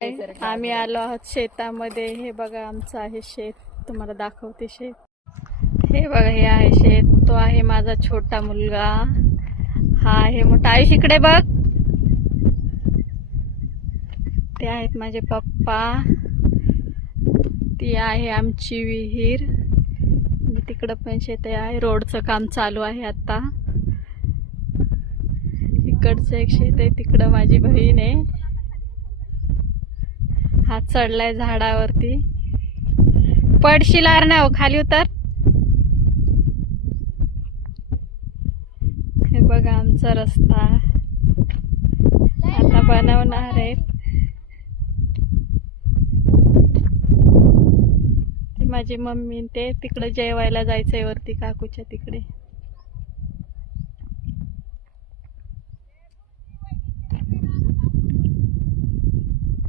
आम्ही आलो आहोत शेतामध्ये. हे बघा आमचं आहे शेत, तुम्हाला दाखवते शेत. हे बघा हे आहे शेत. तो आहे माझा छोटा मुलगा, हा आहे मोठा. आयुष इकडे बघ. ते आहेत माझे पप्पा. ती आहे आमची विहीर. तिकडं पण शेत आहे. रोडचं काम चालू आहे आता. इकडचं एक शेत आहे, तिकडं माझी बहीण आहे. हा चढलाय झाडावरती. पडशिलार नाही हो, खाली उतर. हे बघा आमचा रस्ता आता बनवणार आहेत. माझी मम्मी ते तिकडे जेवायला जायचंय वरती काकूच्या तिकडे.